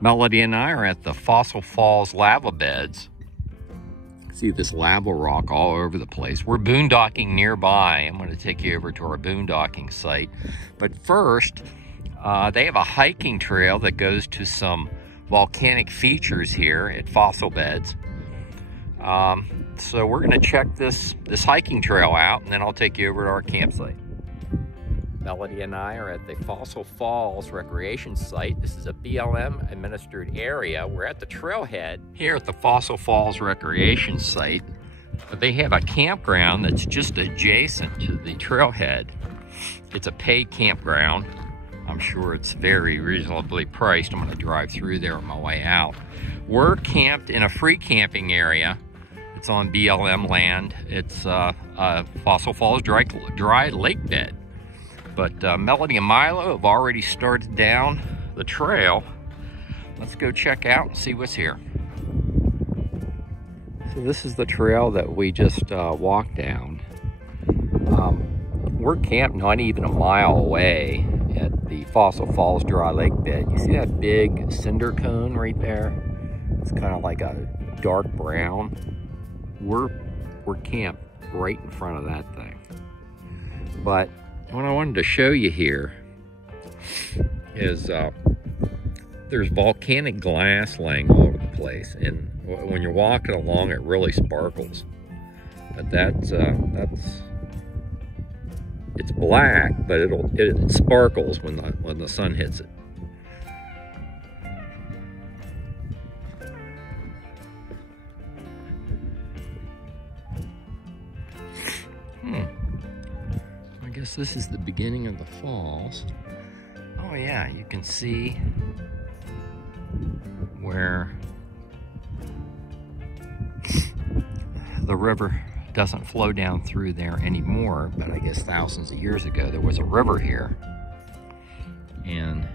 Melody and I are at the Fossil Falls lava beds. See this lava rock all over the place. We're boondocking nearby. I'm going to take you over to our boondocking site. But first, they have a hiking trail that goes to some volcanic features here at Fossil Beds. So we're going to check this hiking trail out, and then I'll take you over to our campsite. Melody and I are at the Fossil Falls recreation site. This is a BLM administered area. We're at the trailhead here at the Fossil Falls recreation site. They have a campground that's just adjacent to the trailhead. It's a paid campground. I'm sure it's very reasonably priced. I'm going to drive through there on my way out. We're camped in a free camping area. It's on BLM land. It's a Fossil Falls dry lake bed. But Melody and Milo have already started down the trail. Let's go check out and see what's here. So this is the trail that we just walked down. We're camped not even a mile away at the Fossil Falls dry lake bed. You see that big cinder cone right there? It's kind of like a dark brown. We're camped right in front of that thing. But what I wanted to show you here is there's volcanic glass laying all over the place, and when you're walking along it really sparkles. But it's black, but it sparkles when the sun hits it. I guess this is the beginning of the falls. Oh yeah, you can see where the river doesn't flow down through there anymore, but I guess thousands of years ago there was a river here, and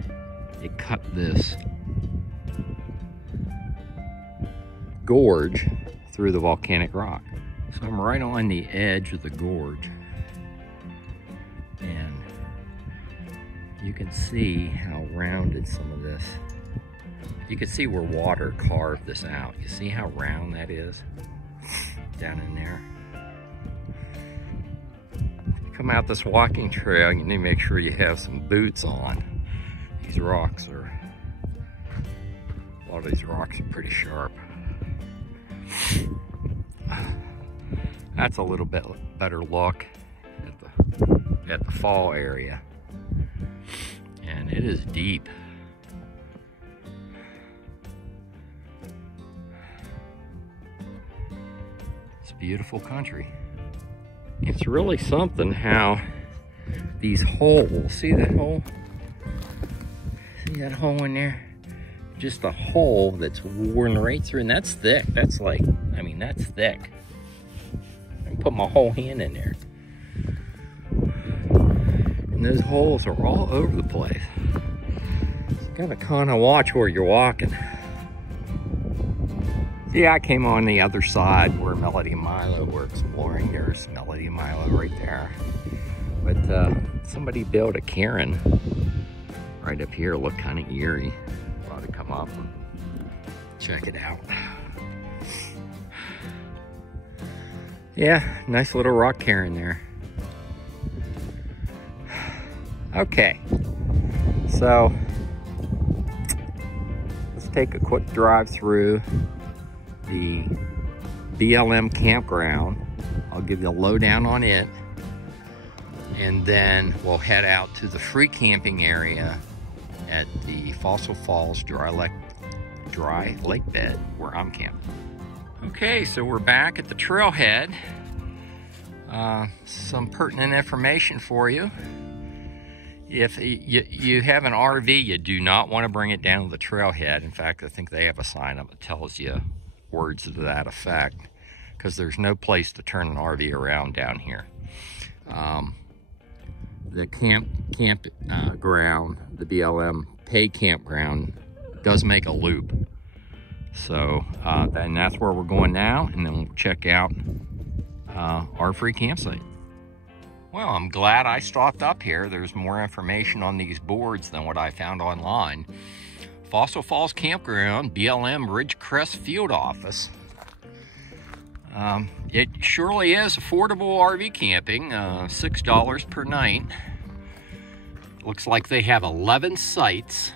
it cut this gorge through the volcanic rock. So I'm right on the edge of the gorge, and you can see how rounded some of this, you can see where water carved this out. You see how round that is down in there? If you come out this walking trail, you need to make sure you have some boots on. These rocks are, a lot of these rocks are pretty sharp. That's a little bit better look at the fall area, and it is deep. It's a beautiful country. It's really something how these holes, see that hole? See that hole in there? Just a hole that's worn right through, and that's thick. That's like, I mean, that's thick. I can put my whole hand in there. And those holes are all over the place. So you gotta kind of watch where you're walking. See, I came on the other side where Melody and Milo were exploring. There's Melody and Milo right there. But somebody built a cairn right up here. Looked kind of eerie. Ought to come up and check it out. Yeah, nice little rock cairn there. Okay, so let's take a quick drive through the BLM campground. I'll give you a lowdown on it, and then we'll head out to the free camping area at the Fossil Falls dry lake bed where I'm camping. Okay, so we're back at the trailhead. Some pertinent information for you. If you have an RV, you do not want to bring it down to the trailhead. In fact, I think they have a sign up that tells you words to that effect, because there's no place to turn an RV around down here. The campground, the BLM paid campground, does make a loop. So then that's where we're going now, and then we'll check out our free campsite. Well, I'm glad I stopped up here. There's more information on these boards than what I found online. Fossil Falls Campground, BLM Ridgecrest Field Office. It surely is affordable RV camping, $6 per night. Looks like they have 11 sites.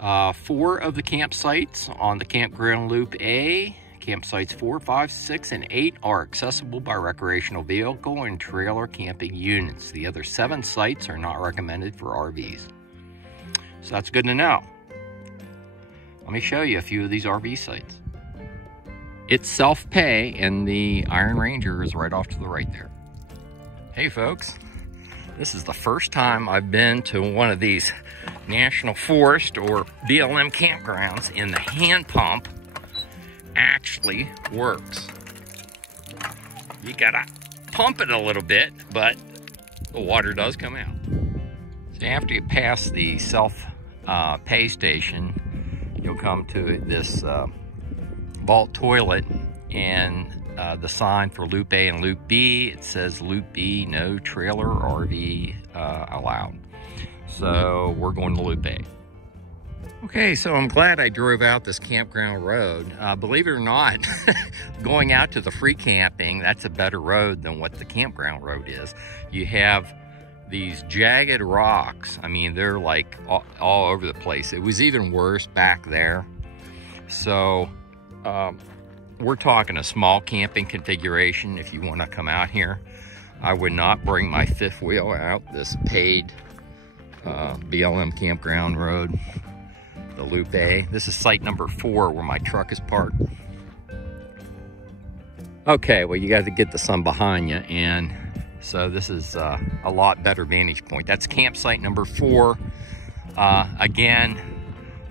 4 of the campsites on the Campground Loop A, campsites 4, 5, 6, and 8 are accessible by recreational vehicle and trailer camping units. The other 7 sites are not recommended for RVs. So that's good to know. Let me show you a few of these RV sites. It's self-pay, and the Iron Ranger is right off to the right there. Hey folks, this is the first time I've been to one of these National Forest or BLM campgrounds, and the hand pump actually works. You gotta pump it a little bit, but the water does come out. So after you pass the self-pay station, you'll come to this vault toilet, and the sign for Loop A and Loop B, it says Loop B, no trailer or RV allowed. So we're going to Loop A. Okay, so I'm glad I drove out this campground road. Believe it or not, going out to the free camping, that's a better road than what the campground road is. You have these jagged rocks. I mean, they're like all over the place. It was even worse back there. So we're talking a small camping configuration if you want to come out here. I would not bring my fifth wheel out this paid BLM campground road, the Loop A. This is site number 4 where my truck is parked. Okay, well, you got to get the sun behind you, and so this is a lot better vantage point. That's campsite number 4. Again,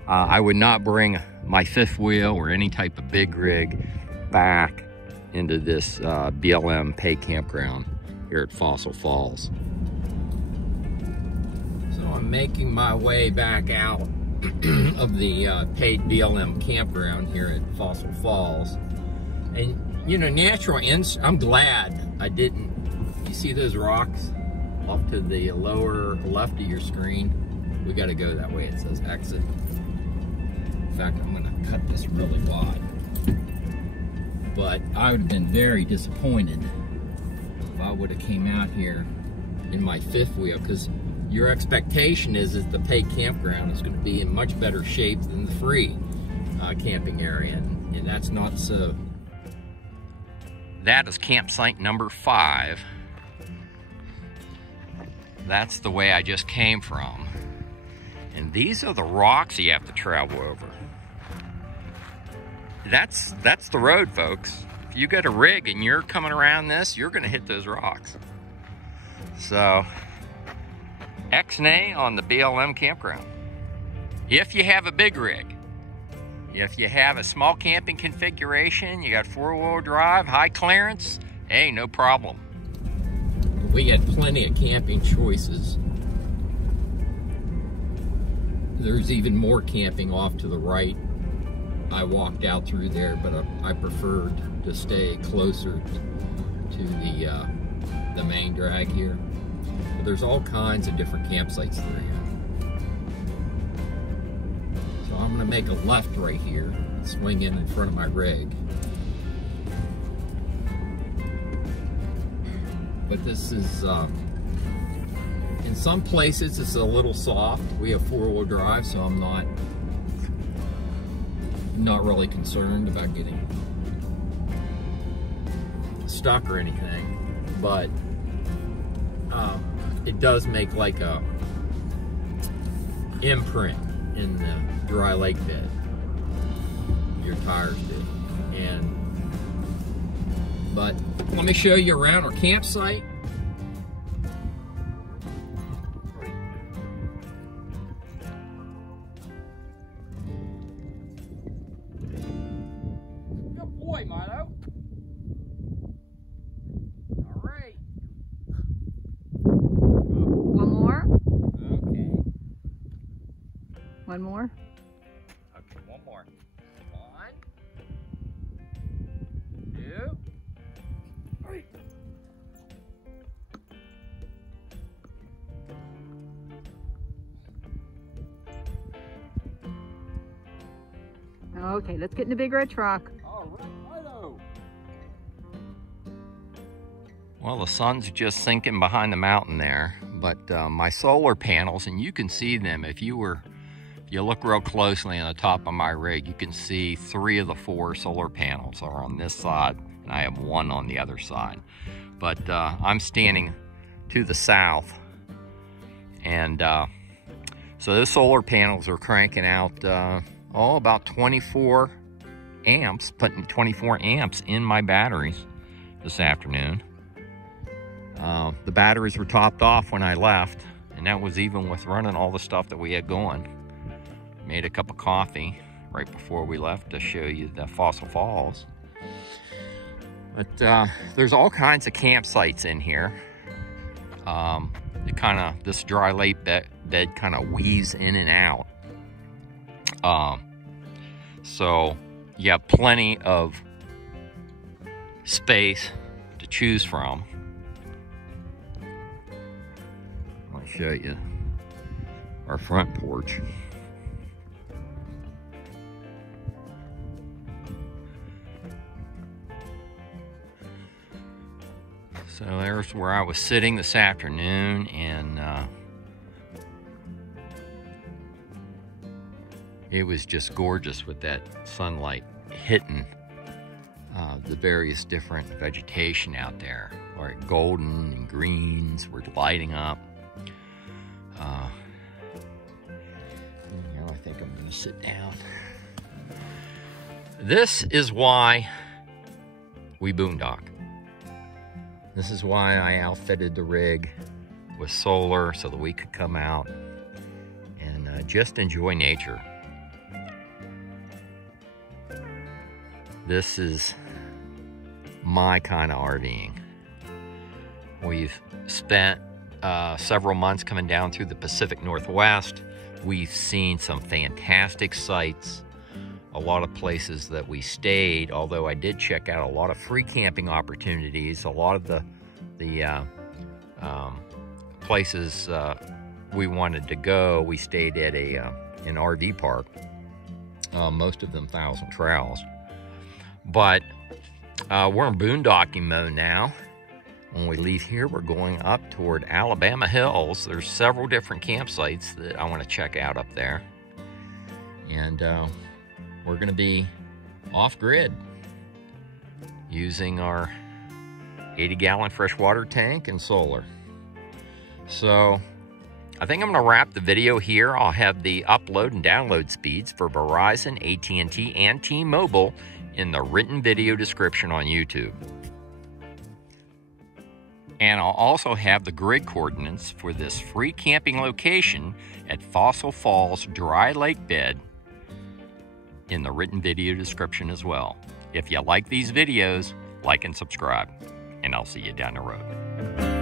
I would not bring my fifth wheel or any type of big rig back into this BLM pay campground here at Fossil Falls. So I'm making my way back out of the paid BLM campground here at Fossil Falls. And you know, I'm glad I didn't, you see those rocks off to the lower left of your screen? We got to go that way. It says exit. In fact, I'm going to cut this really wide. But I would have been very disappointed if I would have came out here in my fifth wheel, because your expectation is that the paid campground is going to be in much better shape than the free camping area, and that's not so. That is campsite number 5. That's the way I just came from. And these are the rocks you have to travel over. That's the road, folks. If you got a rig and you're coming around this, you're gonna hit those rocks. So, X-nay on the BLM campground. If you have a big rig. If you have a small camping configuration, you got 4-wheel drive, high clearance, hey, no problem. We got plenty of camping choices. There's even more camping off to the right. I walked out through there, but I preferred to stay closer to the main drag here. But there's all kinds of different campsites there. So I'm gonna make a left right here, swing in front of my rig. But this is, in some places it's a little soft. We have 4-wheel drive, so I'm not really concerned about getting stuck or anything. But it does make like a imprint in the dry lake bed. Your tires do. But let me show you around our campsite. Good boy, Milo. All right. One more? Okay. One more? Okay, one more. 1, 2, 3. Okay, let's get in the big red truck. All right, righto. Well, the sun's just sinking behind the mountain there, but my solar panels, and you can see them if you look real closely on the top of my rig, you can see 3 of the 4 solar panels are on this side, and I have 1 on the other side. But I'm standing to the south, and so those solar panels are cranking out about 24 amps, putting 24 amps in my batteries this afternoon. The batteries were topped off when I left, and that was even with running all the stuff that we had going. Made a cup of coffee right before we left to show you the Fossil Falls. But there's all kinds of campsites in here. This dry lake bed kind of weaves in and out. So you have plenty of space to choose from. Let me show you our front porch. So there's where I was sitting this afternoon, and it was just gorgeous with that sunlight hitting the various different vegetation out there. Like golden and greens were lighting up. Now I think I'm going to sit down. This is why we boondock. This is why I outfitted the rig with solar so that we could come out and just enjoy nature. This is my kind of RVing. We've spent several months coming down through the Pacific Northwest. We've seen some fantastic sights, a lot of places that we stayed, although I did check out a lot of free camping opportunities. A lot of the places we wanted to go, we stayed at an RV park, most of them Thousand Trails. But we're in boondocking mode now. When we leave here, we're going up toward Alabama Hills. There's several different campsites that I want to check out up there. And we're going to be off-grid using our 80-gallon freshwater tank and solar. So I think I'm going to wrap the video here. I'll have the upload and download speeds for Verizon, AT&T, and T-Mobile in the written video description on YouTube. And I'll also have the grid coordinates for this free camping location at Fossil Falls Dry Lake Bed in the written video description as well. If you like these videos, like and subscribe, and I'll see you down the road.